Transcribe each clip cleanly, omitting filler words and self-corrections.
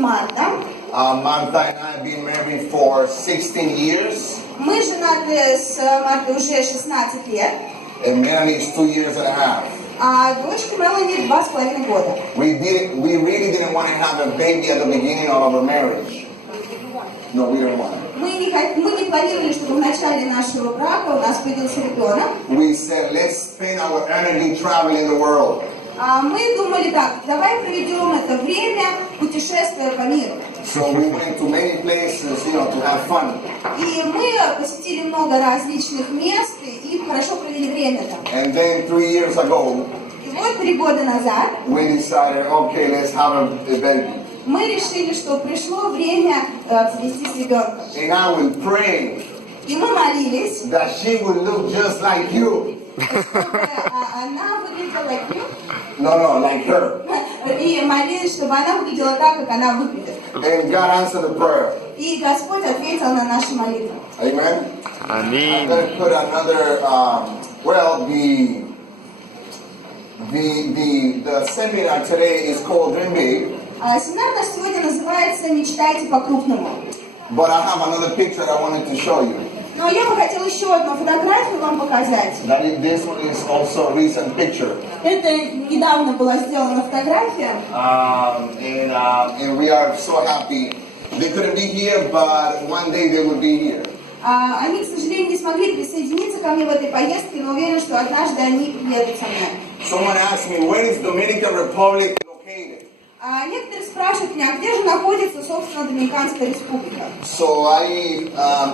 Марта. Martha and I have been married for 16 years. Мы женаты с Мартой уже 16 лет. And Melanie is 2 years and a half. А дочка Мелани 2,5 года. We really didn't want to have a baby at the beginning of our marriage. No, we didn't want it. Мы не планировали, чтобы в начале нашего брака у нас появился ребенок. We said, let's spend our energy traveling the world. Мы думали так, давай проведем это время путешествуя по миру. So we went to many places, to have fun. И мы посетили много различных мест и хорошо провели время там. And then 3 years ago, И вот 3 года назад we decided, okay, let's have a baby. мы решили, что пришло время завестись ребенка. And I will pray И мы молились, that she would look just like you. чтобы она выглядела like you. No, like her. И молились, чтобы она выглядела так, как она выглядит. And God answered the prayer. И Господь ответил на наши молитвы. Amen. Аминь. I'm going to put another, the seminar today is called Dream Big. Семинар наш сегодня называется «Мечтайте по-крупному». But I have another picture I wanted to show you. Но я бы хотела еще одну фотографию вам показать. This one is also a recent picture. Это недавно была сделана фотография. And we are so happy. They couldn't be here, but one day they will be here. Они, к сожалению, не смогли присоединиться ко мне в этой поездке, но уверен, что однажды они приедут со мной. Someone asked me, where is Dominican Republic located? Некоторые спрашивают меня, где же находится, собственно, Доминиканская республика. So I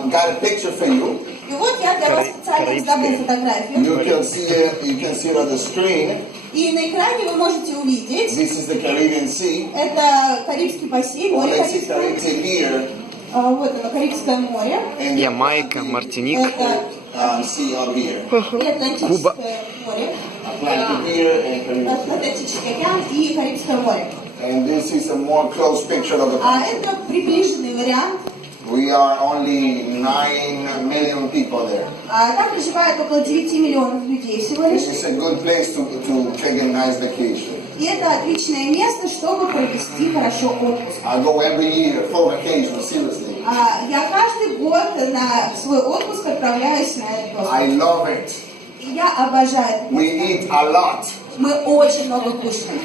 got a picture for you. И вот я для вас специально раздобыл фотографию. You can see it on the screen. И на экране вы можете увидеть. This is the Caribbean Sea. Это Карибский бассейн, море Let's see Карибское. Caribbean here. Вот оно, Карибское море. And Ямайка, Мартиник. Это sea up here. Атлантическое море. Atlantic here and Caribbean. Атлантический океан и Карибское море. And this is a more close picture of the А country. это приближенный вариант. We are only 9 million people there. Там проживает около 9 миллионов людей всего лишь. It's a good place to take a nice vacation. И это отличное место, чтобы провести хорошо отпуск. I go every year for vacation, seriously. Я каждый год на свой отпуск отправляюсь на этот остров. I love it. И я обожаю это. We eat a lot. Мы очень много кушаем.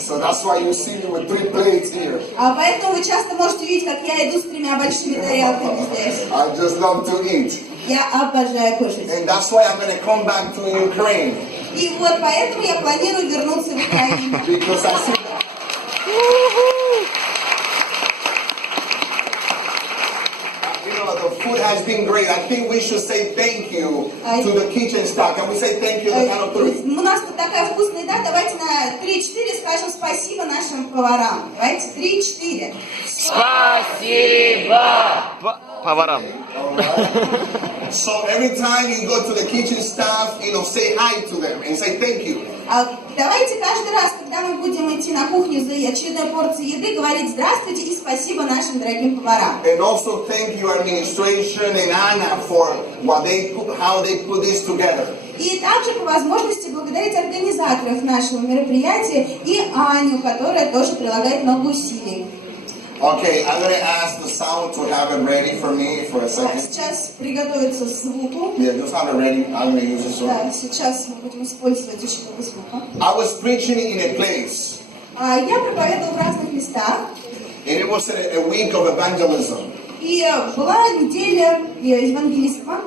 So that's why you see me with 3 plates here. Поэтому вы часто можете видеть, как я иду с 3 большими тарелками здесь. I just love to eat. Я обожаю кушать. And that's why I'm going to come back to Ukraine. И вот поэтому я планирую вернуться в Украину. Because I see that. The food has been great. I think we should say thank you to the kitchen staff. Can we say thank you on the count of 3? У нас тут такая вкусная еда. Давайте на 3-4 скажем спасибо нашим поварам. Давайте 3-4. Спасибо поварам. So every time you go to the kitchen staff, say hi to them and say thank you. Давайте каждый раз, когда мы будем идти на кухню за очередной порцией еды, говорить здравствуйте и спасибо нашим дорогим поварам. And also thank you administration and Anna for how they put this together. И также по возможности благодарить организаторов нашего мероприятия и Аню, которая тоже прилагает много усилий. Okay, I'm going to ask the sound to have it ready for me for a second. Сейчас приготовиться звуку. Yeah, just have it ready. I'm going to use this one. Да, сейчас мы будем использовать очень много звука. I was preaching in a place. Я проповедовала в разных местах. And it was a week of evangelism. И была неделя евангелизма.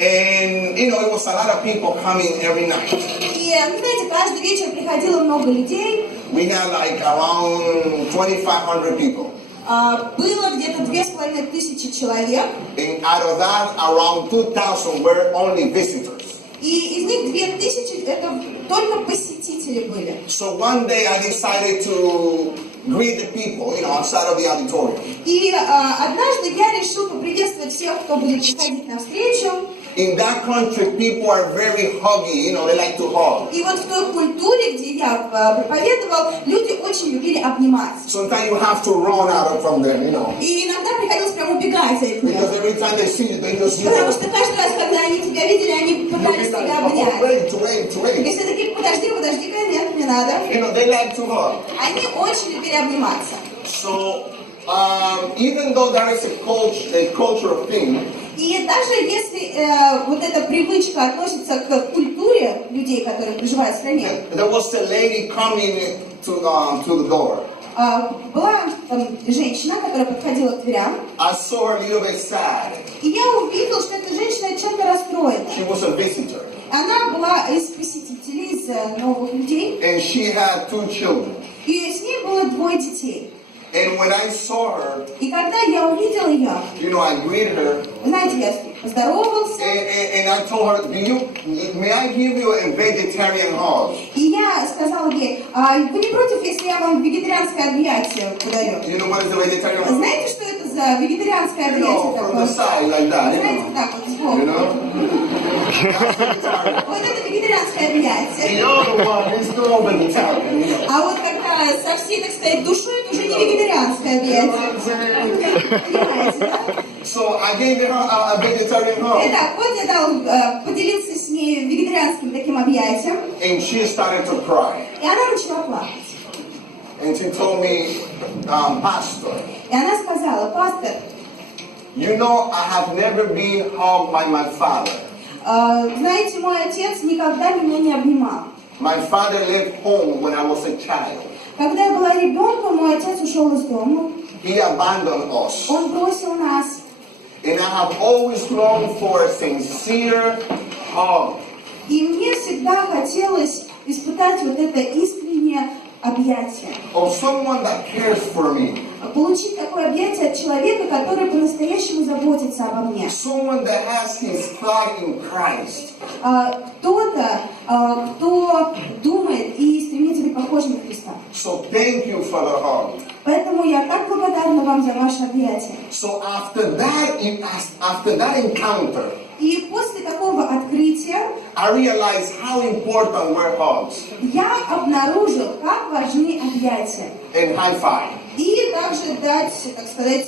And, it was a lot of people coming every night. И, знаете, каждый вечер приходило много людей. We had like around 2,500 people. Было где-то 2500 человек. And out of that, around 2,000 were only visitors. И из них 2000 это только посетители были. So one day I decided to greet the people, outside of the auditorium. И однажды я решил поприветствовать всех, кто будет приходить на встречу. In that country, people are very huggy, they like to hug. И вот в той культуре, где я проповедовал, люди очень любили любили обнимать. Sometimes you have to run out from them, you know. И иногда приходилось прям убегать от них. Because every time they see you, they just, you Потому know, что каждый раз, когда они тебя видели, они пытались like, тебя oh, обнять. wait. И все такие, подожди-ка, нет, не надо. You know, they like to hug. Они очень любили обниматься. So, even though there is a cultural thing, И даже если вот эта привычка относится к культуре людей, которые проживают в стране, there was a lady coming to the door. была женщина, которая подходила к дверям, I saw her a little bit sad. и я увидела, что эта женщина чем-то расстроена. She was a visitor. Она была из посетителей, из новых людей, And she had 2 children. и с ней было 2 детей. And when I saw her, И когда я увидела ее, you know, I greeted her. знаете, я поздоровался, And I told her, may I give you a vegetarian hug? и я сказала ей, вы не против, если я вам вегетарианское объятие подаю? You know what is a vegetarian hug? Знаете, что это за вегетарианское You know, объятие from the такое? side like that, you Знаете, know. так вот сбоку. You know? That's vegetarian. Вот это вегетарианское объятие. The other one is no vegetarian. You know. А вот когда со всей, так сказать, душой, это уже не вегетарианское You know объятие. what I'm saying? Понимаете, да? So I gave her a vegetarian hug. Итак, вот я поделился с ней вегетарианским таким объятием, And she started to cry. и она начала плакать. And she told me, Pastor, И она сказала, пастор, you know I have never been hugged by my father. знаете, мой отец никогда меня не обнимал. My father left home when I was a child. Когда я была ребенком, мой отец ушел из дома. He abandoned us. Он бросил нас. And I have always longed for a sincere hug. И мне всегда хотелось испытать вот это искреннее объятие. Of someone that cares for me. Получить такое объятие от человека, который по-настоящему заботится обо мне. Someone that has his heart in Christ. Кто-то, кто думает и стремится быть похожим на Христа. So thank you for the hug. Поэтому я так благодарна вам за ваше объятие. So after that encounter, И после такого открытия I realized how important were hugs я обнаружил, как важны объятия. and high five. И также дать, так сказать,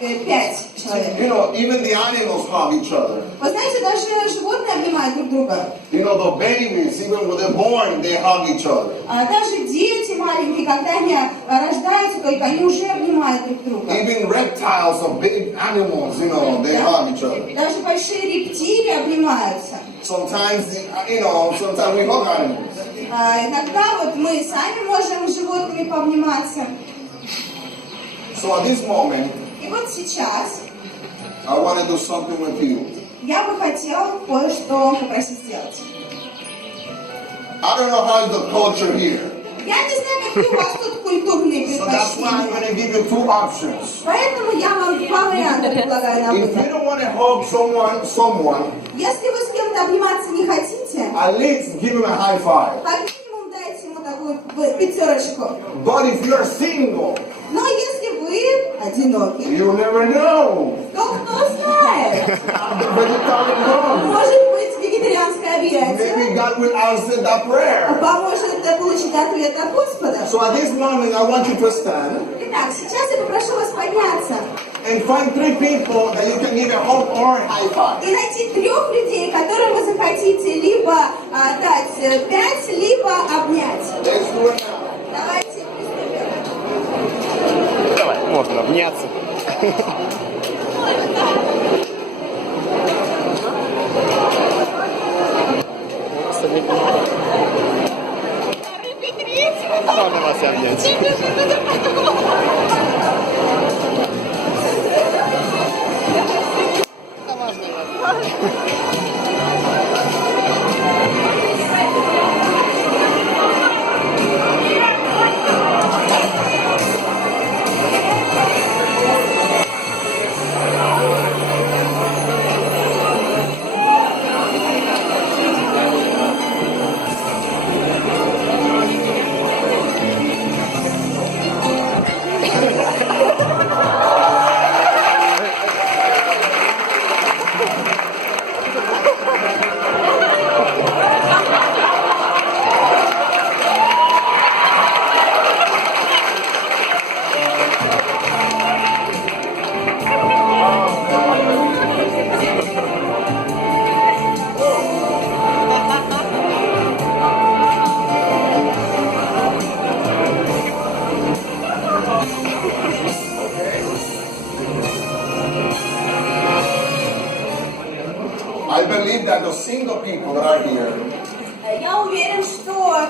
5 человек. You know, even the animals hug each other. Вы знаете, даже животные обнимают друг друга. You know, the babies, even when they're born, they hug each other. Даже дети маленькие, когда они рождаются, только они уже обнимают друг друга. Even reptiles or big animals, you know, they hug each other. Даже большие рептилии обнимаются. Sometimes, you know, sometimes we hug animals. Иногда вот мы сами можем с животными пообниматься. So at this moment, И вот сейчас I want to do something with you. я бы хотела кое-что попросить сделать. I don't know how is the culture here. Я не знаю, какие у вас тут культурные So that's why I'm предпочтения. going to give you 2 options. Поэтому я вам 2 варианта предлагаю на If you выбор. don't want to hug someone, Если вы с кем-то обниматься не хотите, at least give him a high five. как минимум дайте ему такую 5. But if you're single, Но если вы одиноки, you never know. то кто знает, Vegetarian hug. может быть вегетарианское объятие Maybe God will answer that prayer. поможет получить ответ от Господа. So at this moment, I want you to stand Итак, сейчас я попрошу вас подняться and find 3 people that you can give a hug or a high five. и найти 3 людей, которым вы захотите либо дать 5, либо обнять. Let's do it now. Давайте приступим. Давай, можно обняться. Можно вас обнять. the single people that are here, Я уверен, что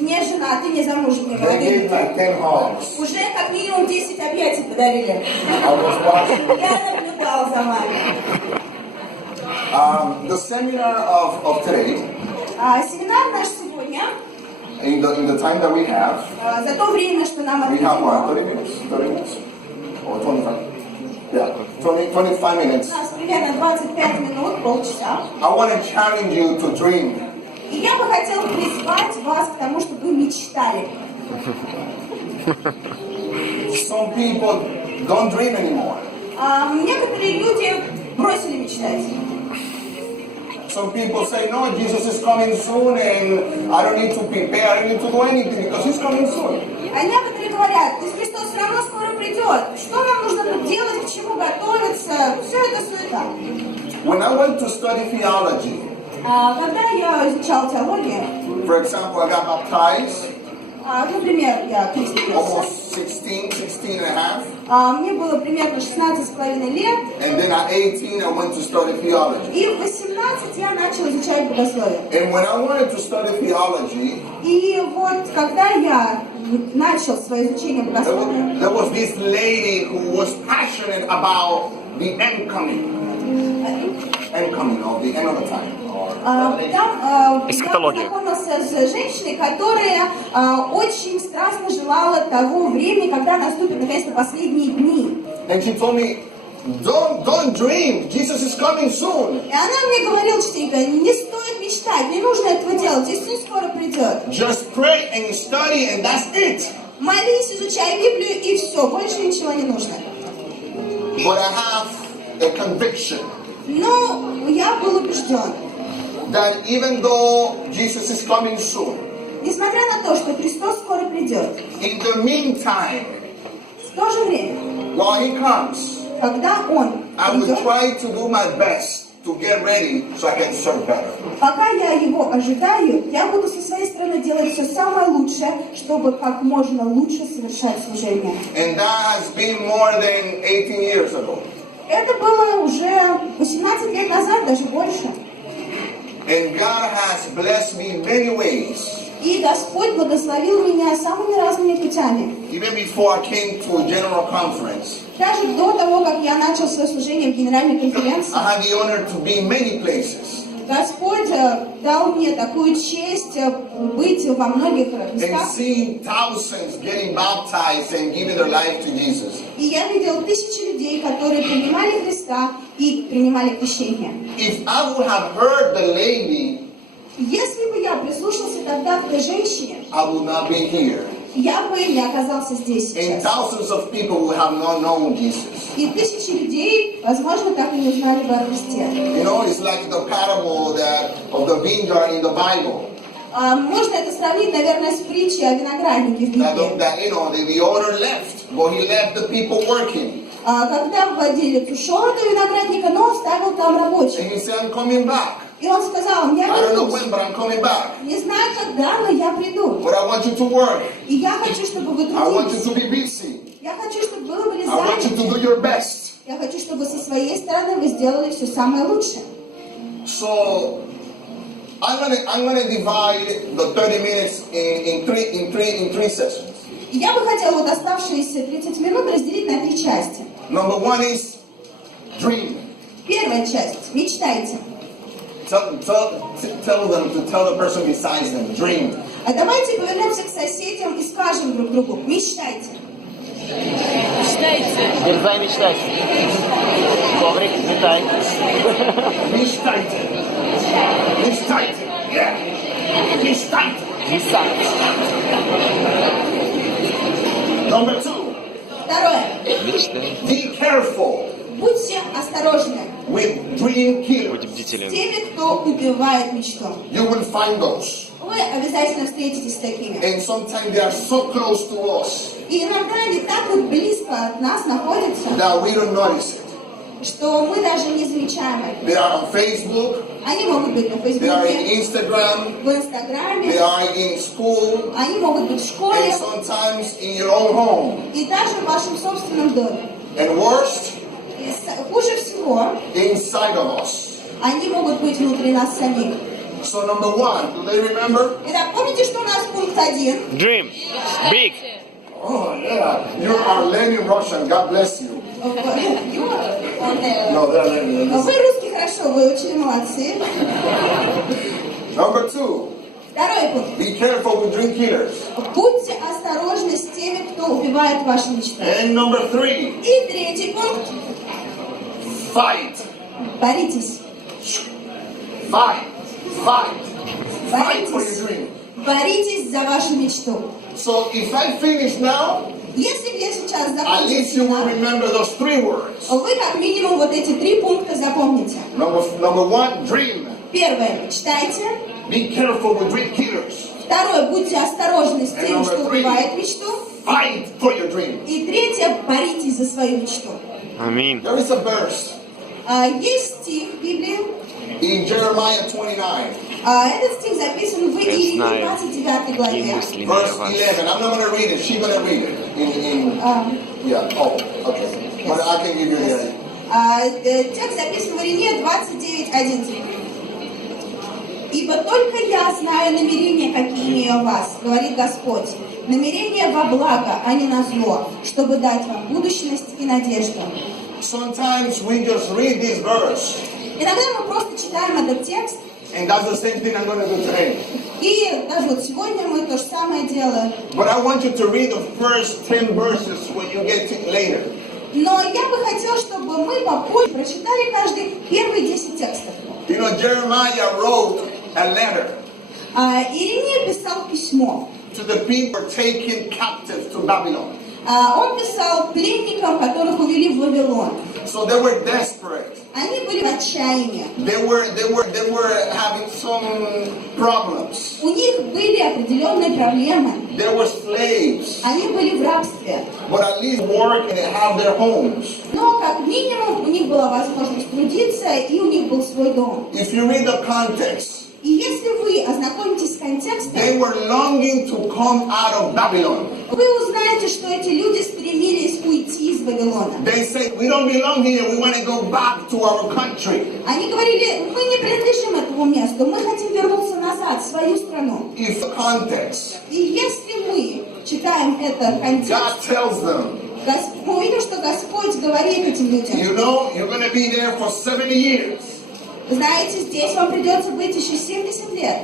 не женатые, не замужние they молодые gave like 10 hugs. уже как минимум 10 объятий подарили. I was watching. Я наблюдал за вами. The seminar of today, Семинар наш сегодня, in the time that we have, за то время, что нам we have what, отведено, 30 minutes? 30 minutes? Or 25? Yeah, 25 minutes. у нас примерно 25 минут, полчаса. I want to challenge you to dream. И я бы хотела призвать вас к тому, чтобы вы мечтали. Some people don't dream anymore. Некоторые люди бросили мечтать. Some people say, no, Jesus is coming soon and I don't need to prepare, I don't need to do anything because he's coming soon. А некоторые говорят, Христос все равно скоро придет. Что нам нужно тут делать, к чему готовиться? Все это суета. When I went to study theology, Когда я изучала теологию, for example, I got baptized, например, я крестилась, almost 16 and a half. мне было примерно 16,5 лет, And then at 18, I went to study theology. и в 18 я начала изучать богословие. And when I wanted to study theology, И вот когда я начал свое изучение богословия, there was this lady who was passionate about the end coming of the end of the time. там я Эсхатология. познакомился с женщиной, которая очень страстно желала того времени, когда наступят наконец-то последние дни. And she told me, don't dream, Jesus is coming soon. И она мне говорила частенько, не стоит мечтать, не нужно этого делать, Иисус скоро придет. Just pray and study and that's it. Молись, изучай Библию и все, больше ничего не нужно. But I have a conviction Но я был убежден, that even though Jesus is coming soon, несмотря на то, что Христос скоро придет, in the meantime, в то же время, while he comes, когда Он I will придет, try to do my best to get ready so I can serve better. пока я Его ожидаю, я буду со своей стороны делать все самое лучшее, чтобы как можно лучше совершать служение. And that has been more than 18 years ago. Это было уже 18 лет назад, даже больше. And God has blessed me in many ways. И Господь благословил меня самыми разными путями. Even before I came to a general conference, Даже до того, как я начал свое служение в генеральной конференции, I had the honor to be in many places Господь дал мне такую честь быть во многих and местах. seeing thousands getting baptized and giving their life to Jesus. И я видел тысячи людей, которые принимали Христа и принимали крещение. If I would have heard the lady, Если бы я прислушался тогда к той женщине, I would not be here. я бы не оказался здесь And сейчас. thousands of people would have not known Jesus. И тысячи людей, возможно, так и не узнали бы о Христе. You know, it's like the parable of the vineyard in the Bible. Можно это сравнить, наверное, с притчей о винограднике в Библии. The owner left, but he left the people working. Когда владелец ушел от этого виноградника, но оставил там рабочих. And he said, I'm coming back. И он сказал, я I don't know вернусь. when, but I'm coming back. Не знаю когда, но я приду. But I want you to work. И я хочу, чтобы вы I want you трудились. to be busy. Я хочу, чтобы вы были I want you заняты. to do your best. Я хочу, чтобы со своей стороны вы сделали все самое лучшее. So I'm gonna divide the 30 minutes in three sessions. И я бы хотела вот оставшиеся 30 минут разделить на 3 части. Number one is dream. Первая часть. Мечтайте. Tell the person beside them, dream. А давайте повернемся к соседям и скажем друг другу, мечтайте. Мечтайте. Дерзай мечтать. Коврик, летай. Мечтайте. Мечтайте. Yeah. Мечтайте. Мечтать. Number two. Второе. Мечтай. Be careful Будьте осторожны with dream killers. Будь с бдителен. теми, кто убивает мечту. You will find those. Вы обязательно встретитесь с такими. And sometimes they are so close to us И иногда они так вот близко от нас находятся, that we don't notice it. что мы даже не замечаем это. They are on Facebook, Они могут быть на they are in Фейсбуке, Instagram, в Инстаграме, they are in school, они могут быть в школе and sometimes in your own home. и даже в вашем собственном доме. And worst, И хуже всего, inside of us. они могут быть внутри нас самих. So number 1, do they remember? Итак, помните, что у нас пункт 1? Dream. Big. Oh yeah, you are learning Russian. God bless you. No, they're learning. Вы русский хорошо выучили, молодцы. Number 2, Второй пункт. be careful with drink killers. Будьте осторожны с теми, кто убивает ваши мечты. And number 3, И третий пункт. fight. Боритесь. Fight. Fight. Fight for your Боритесь. dream. Боритесь за вашу мечту. So if I finish now, Если бы я сейчас at least you will закончила, remember those 3 words. вы как минимум вот эти 3 пункта запомните. Number 1, dream. Первое. Мечтайте. Be careful with drink killers. Второе. Будьте осторожны с тем, что убивает мечту. Fight for your dream. И третье. Боритесь за свою мечту. Аминь. There is a verse Есть стих в Библии. in Jeremiah 29, Этот стих записан в Иеремии знаю. 29 И главе. мысли не verse о вас. 11. I'm not going to read it. She's going to read it. Yeah. Oh, okay. But I can give you the Текст записан в Иеремии 29:11. «Ибо только я знаю намерения, какие имею о вас, говорит Господь, намерения во благо, а не на зло, чтобы дать вам будущность и надежду». Sometimes we just read this verse, Иногда мы просто читаем этот текст, and that's the same thing I'm going to do today. и даже вот сегодня мы то же самое делаем. But I want you to read the first 10 verses when you get to later. Но я бы хотела, чтобы мы попозже прочитали каждый первые 10 текстов. You know, Jeremiah wrote a letter Иеремия писал письмо. to the people taken captive to Babylon. Он писал пленникам, которых увели в Вавилон. So they were desperate. Они были в отчаянии. They were having some problems. У них были определенные проблемы. They were slaves, Они были в рабстве. but at least work and have their homes. Но как минимум у них была возможность трудиться, и у них был свой дом. If you read the context, И если вы ознакомитесь с контекстом, they were longing to come out of Babylon. вы узнаете, что эти люди стремились уйти из Вавилона. They said, we don't belong here, we want to go back to our country. Они говорили, мы не принадлежим этому месту, мы хотим вернуться назад, в свою страну. If the context, И если мы читаем этот контекст, God tells them, мы увидим, что Господь говорит этим людям. you know, you're going to be there for 70 years. Знаете, здесь вам придется быть еще 70 лет.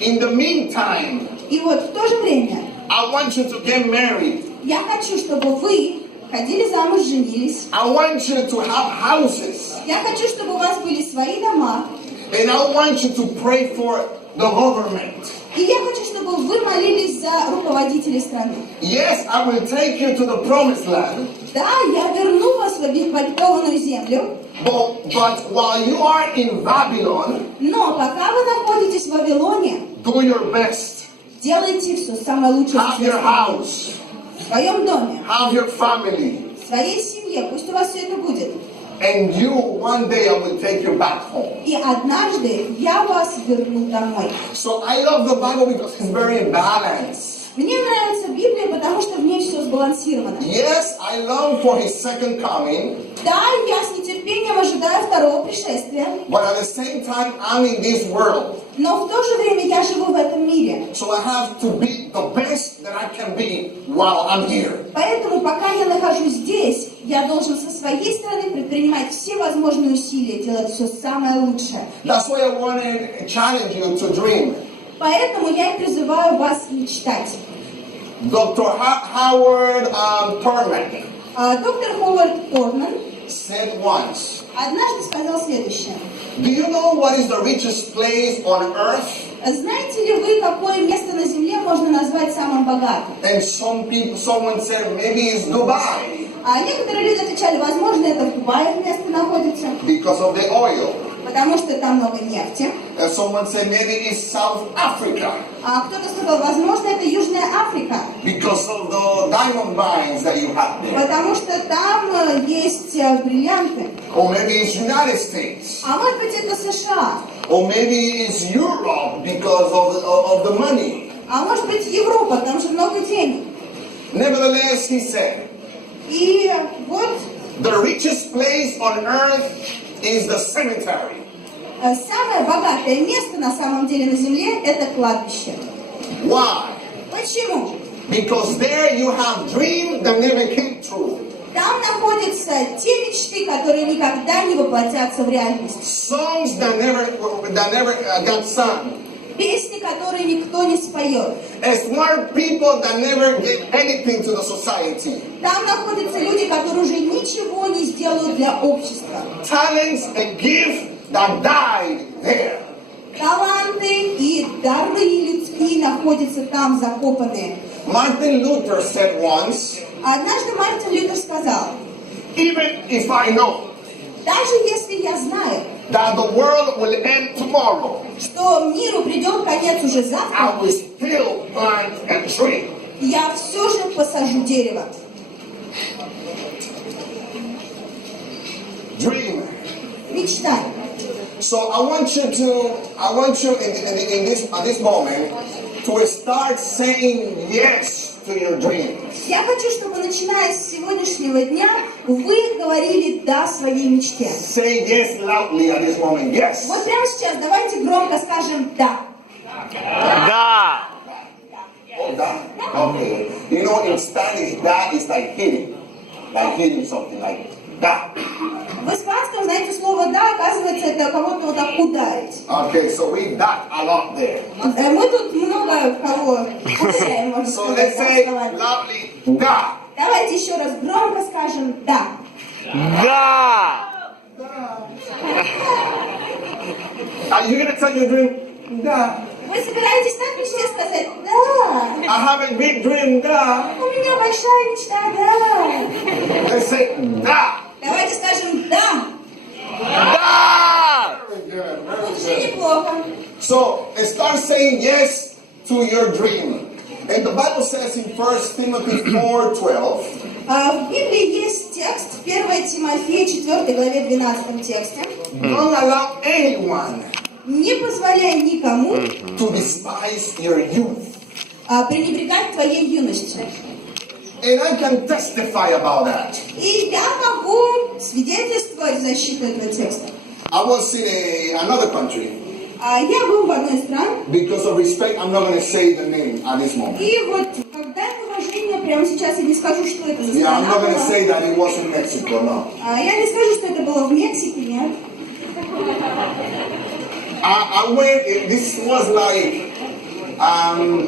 In the meantime, И вот в то же время I want you to get married. я хочу, чтобы вы ходили замуж, женились. I want you to have houses. Я хочу, чтобы у вас были свои дома. And I want you to pray for the government. И я хочу, чтобы вы молились за руководителей страны. Yes, I will take you to the promised land. Да, я верну вас в обетованную землю. But while you are in Babylon, Но пока вы находитесь в Вавилоне, do your best. делайте все самое лучшее Have your house. в своем доме, Have your family. в своей семье. Пусть у вас все это будет. And you, one day I will take you back home. И однажды я вас верну домой. So I love the Bible because it's very balanced. Мне нравится Библия, потому что в ней все сбалансировано. Yes, I long for his second coming. Да, я с нетерпением ожидаю второго пришествия. But at the same time, I'm in this world. Но в то же время я живу в этом мире. So I have to be the best that I can be while I'm here. Поэтому, пока я нахожусь здесь, я должен со своей стороны предпринимать все возможные усилия, делать все самое лучшее. That's why I want to challenge you to dream. Поэтому я и призываю вас мечтать. Dr. Howard Thurman Доктор Ховард Торнан said once, однажды сказал следующее. do you know what is the richest place on earth? Знаете ли вы, какое место на земле можно назвать самым богатым? And someone said, maybe it's Dubai А некоторые люди отвечали, возможно, это в Дубае место находится, because of the oil. потому что там много нефти. And someone said, maybe it's South Africa А кто-то сказал, возможно, это Южная Африка, because of the diamond mines that you have there. потому что там есть бриллианты. Or maybe it's United States. А может быть, это США. Or maybe it's Europe because of the money. А может быть, Европа, там же много денег. Nevertheless, he said, И вот the richest place on earth is the cemetery. Самое богатое место на самом деле на земле – это кладбище. Why? Почему? Because there you have dreams that never came true. Там находятся те мечты, которые никогда не воплотятся в реальность. Songs that never got sung. Песни, которые никто не споет. Smart people that never gave anything to the society. Там находятся люди, которые уже ничего не сделают для общества. Talents and gifts that died there. Таланты и дары людские находятся там закопанные. Martin Luther said once, Однажды Мартин Лютер сказал, even if I know даже если я знаю, that the world will end tomorrow, что миру придет конец уже I завтра, will still plant a tree. я все же посажу дерево. Dream. Мечта. So I want you at this moment to start saying yes to your dreams. Я хочу, чтобы, начиная с сегодняшнего дня, вы говорили «да» своей мечте. Say yes loudly at this moment. Yes. Вот прямо сейчас давайте громко скажем «да». Да. Oh, that. Okay. You know, in Spanish, that is like hitting something like that. В испанском, знаете, слово «да», оказывается, это кого-то вот так ударить. Okay, so we that a lot there. Мы тут много кого ударяем, можно So let's сказать. say loudly, da. Давайте еще раз громко скажем «да». Да. Are you gonna tell your dream? Da. Вы собираетесь так мечте сказать «да». I have a big dream, da. У меня большая мечта, да. Let's say da. Давайте скажем «да». Да. Very good, very Уже good. неплохо. So start saying yes to your dream. And the Bible says in 1 Timothy 4:12. В Библии есть текст, 1 Тимофея, 4 главе, 12 тексте. Don't allow anyone Не позволяй никому to despise your youth. пренебрегать твоей юностью. And I can testify about that. И я могу свидетельствовать в защиту этого текста. I was in another country. Я был в одной из стран, Because of respect, I'm not going to say the name at this moment. и вот когда уважение, прямо сейчас я не скажу, что это за Yeah, I'm страна not going to была. say that it was in Mexico, no. Я не скажу, что это было в Мексике, нет. I went, this was like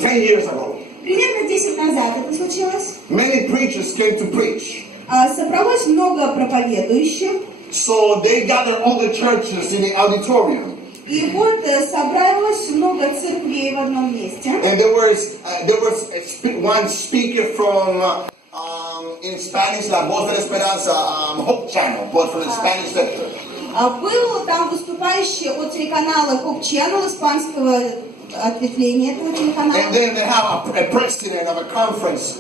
10 years ago. Примерно 10 назад это случилось. Many preachers came to preach. Собралось много проповедующих. So they gathered all the churches in the auditorium. И вот собралось много церквей в одном месте. And there was one speaker from, in Spanish, La Voz de la Esperanza, Hope Channel, but from the Spanish sector. Был там выступающий от телеканала Hope Channel, испанского ответвления этого телеканала. And then they have a president of a conference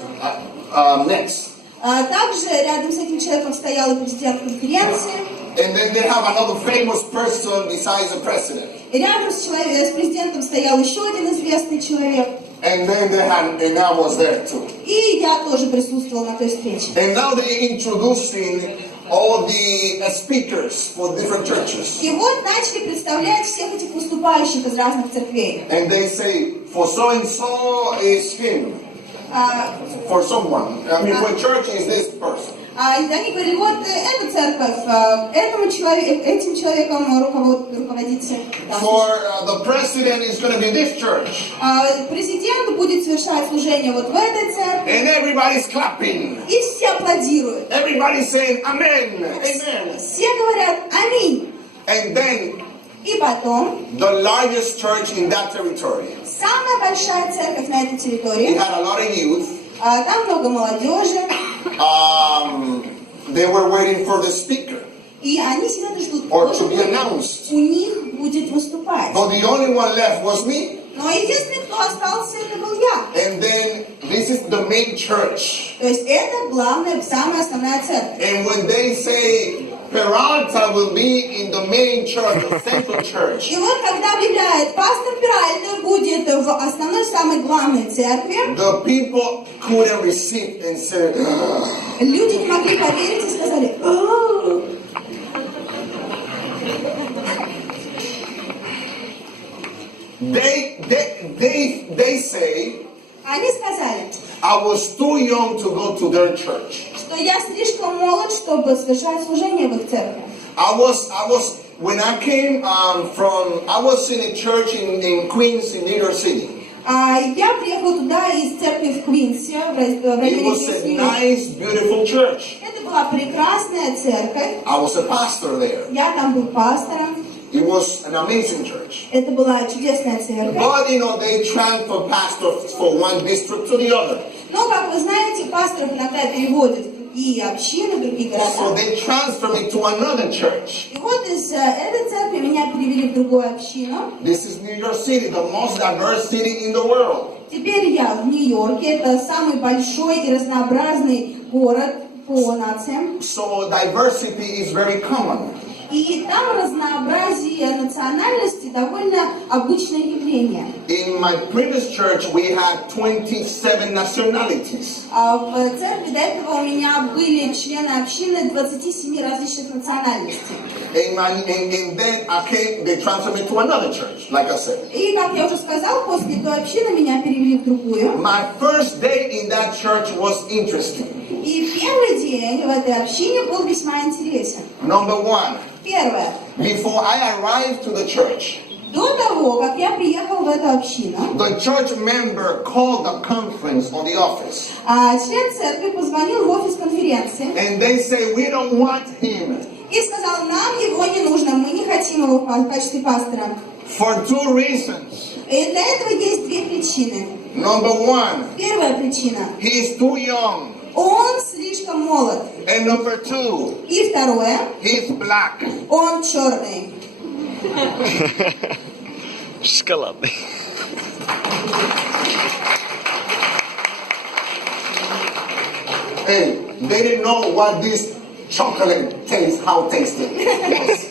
next. Также рядом с этим человеком стоял и президент конференции. And then they have another famous person besides the president. И рядом с президентом стоял еще один известный человек. And then and I was there too. И я тоже присутствовал на той встрече. And now they're introducing all the speakers for different churches. И вот начали представлять всех этих выступающих из разных церквей. And they say, for so and so is him. For someone. I mean, for church is this person. И они говорили, вот эта церковь, этим человеком руководитель. For the president is going to be this church. Президент будет совершать служение вот в этой церкви. And everybody's clapping. И все аплодируют. Everybody's saying, Amen. Amen. Все говорят «Аминь». And then И потом the largest church in that territory. самая большая церковь на этой It территории. had a lot of youth. Там много молодежи. They were waiting for the speaker. И они сидят и ждут, Or кто to be же announced. у них будет выступать. But the only one left was me. Но единственный, кто остался, это был я. And then this is the main church. То есть это главная, самая основная церковь. And when they say Peralta will be in the main church, the central church. И вот когда объявляют, пастор Перальта будет в основной, самой главной церкви, The people couldn't receive and said, люди не могли поверить и сказали, «О!» They say Они сказали, I was too young to go to their church. что я слишком молод, чтобы совершать служение в их церкви. When I came I was in a church in Queens, in New York City. Я приехала туда из церкви в Квинсе, в It районе was a Квинса. nice, beautiful church. Это была прекрасная церковь. I was a pastor there. Я там был пастором. It was an amazing church. Это была чудесная церковь. But they transfer pastors from one district to the other. Но, как вы знаете, пасторов иногда переводят в другие общины, в другие So города. they transferred me to another church. И вот из этой церкви меня перевели в другую общину. This is New York City, the most diverse city in the world. Теперь я в Нью-Йорке. Это самый большой и разнообразный город по нациям. So diversity is very common. И там разнообразие национальности довольно обычное явление. In my previous church, we had 27 nationalities. В церкви до этого у меня были члены общины 27 различных национальностей. And then they transferred me to another church, like I said. И, как я уже сказал, после той общины меня перевели в другую. My first day in that church was interesting. И первый день в этой общине был весьма интересен. Number one, Первое. before I arrived to the church, До того, как я приехал в эту общину, the church member called the conference on the office. Член церкви позвонил в офис конференции And they say, we don't want him и сказал, нам его не нужно, мы не хотим его в качестве пастора. for two reasons. И для этого есть две причины. Number one, Первая причина. he is too young. Он слишком молод. And number two, И второе. he's black. Он черный. Шоколадный. Hey, they didn't know what this chocolate tastes, how tasty it was.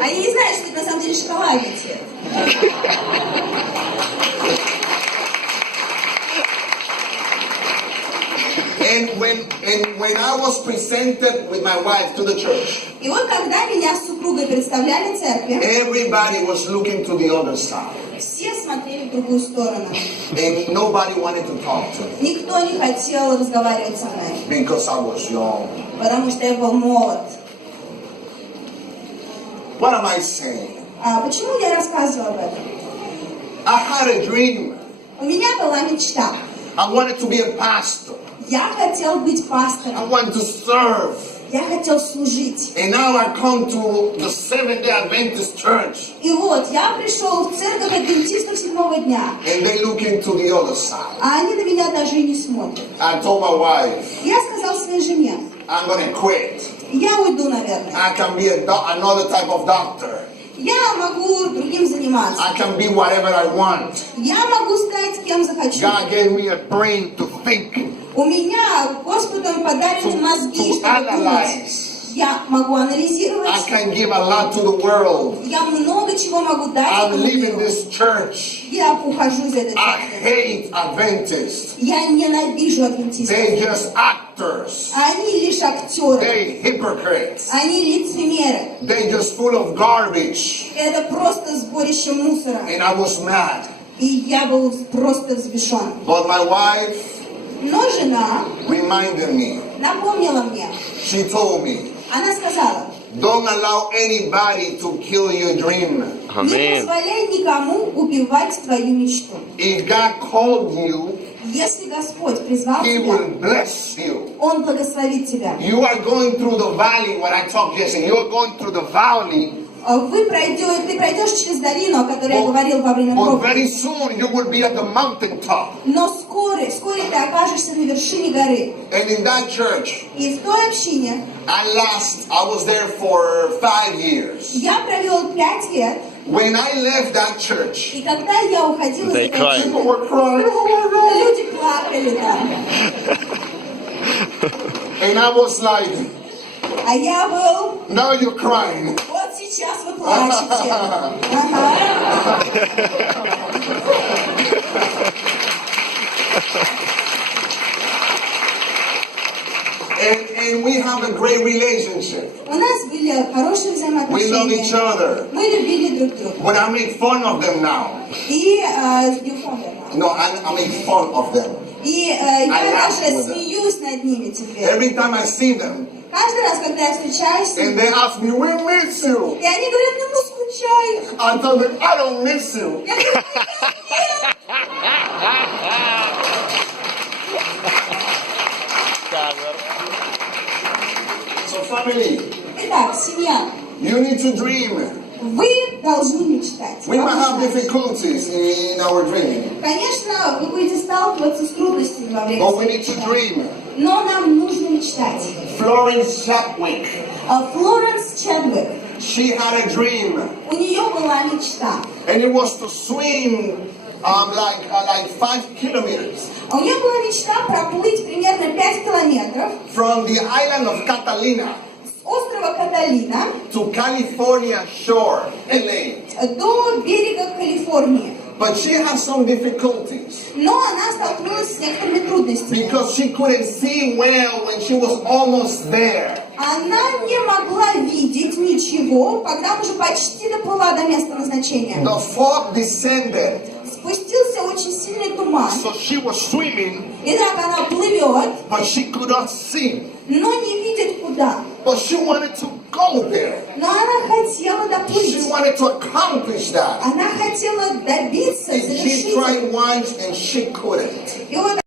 Они не знают, что это на самом деле шоколадный цвет. And when I was presented with my wife to the church, И вот когда меня с супругой представляли церкви, everybody was looking to the other side. все смотрели в другую сторону. And nobody wanted to talk to me Никто не хотел разговаривать со мной, because I was young. потому что я был молод. What am I saying? Почему я рассказываю об этом? I had a dream. У меня была мечта. I wanted to be a pastor. Я хотел быть I пастором. wanted to serve. Я хотел служить. And now I come to the Seventh-day Adventist church. И вот я пришел в церковь адвентистов седьмого дня, And they look into the other side. а они на меня даже и не смотрят. I told my wife, Я сказал своей жене, I'm going to quit. я уйду, наверное. I can be another type of doctor. Я могу другим заниматься. I can be whatever I want. Я могу стать кем захочу. God gave me a brain to think, У меня Господом подарены мозги, to чтобы думать. analyze. Я могу I анализировать. can give a lot to the world. Я много чего могу дать I'm этому leaving миру. this church. Я ухожу из этой I церкви. hate Adventists. Я ненавижу адвентистов. They just actors. Они лишь актеры. They hypocrites. Они лицемеры. They just full of garbage. Это просто сборище мусора. And I was mad. И я был просто взбешен. But my wife Но жена reminded me. напомнила мне. She told me, Она сказала, don't allow anybody to kill your dream. не Аминь. позволяй никому убивать твою мечту. If God called you, Если Господь призвал He тебя, will bless you. Он благословит тебя. You are going through the valley, what I talked yesterday. You are going through the valley. Ты пройдешь через долину, о которой я говорил во время But very проповеди. soon you will be at the mountaintop. Но вскоре ты окажешься на вершине горы. And in that church, И в той общине I was there for 5 years. я провел 5 лет. When I left that church, И когда я уходила из They этой cried. people общины, were crying, oh my God. люди плакали там. And I was like, А я был, now you're crying. вот сейчас вы плачете. Ага. And we have a great relationship. У нас были хорошие We love each взаимоотношения. other. Мы любили друг друга. But I make fun of them now. И you found it, да? No, I make fun of them. И я I laugh даже with them. смеюсь над ними теперь. Every time I see them, Каждый раз, когда я встречаюсь с and ними, they ask me, we miss you. и они говорят, ну мы скучаем. I tell them, I don't miss you. Я говорю, нет. So family, Итак, семья, you need to dream. вы должны мечтать. We Вам might have нужно. difficulties in our dreaming, Конечно, вы будете сталкиваться с трудностями во время but we своей need to мечты. dream. Но нам нужно мечтать. Florence Chapwick, Флоренс Чедвик, she had a dream, у нее была мечта. and it was to swim like 5 kilometers У нее была мечта проплыть примерно 5 километров from the island of Catalina с острова Каталина to California shore, LA. до берега Калифорнии. But she had some difficulties Но она столкнулась с некоторыми трудностями. because she couldn't see well when she was almost there. Она не могла видеть ничего, когда уже почти доплыла до места назначения. The fog descended, Спустился очень сильный туман. so she was swimming, Итак, она плывет, but she could not see. но не видит куда. But she wanted to go there. Но она хотела She доплыть. wanted to accomplish that. Она хотела добиться, And she завершить. tried once and she couldn't. И вот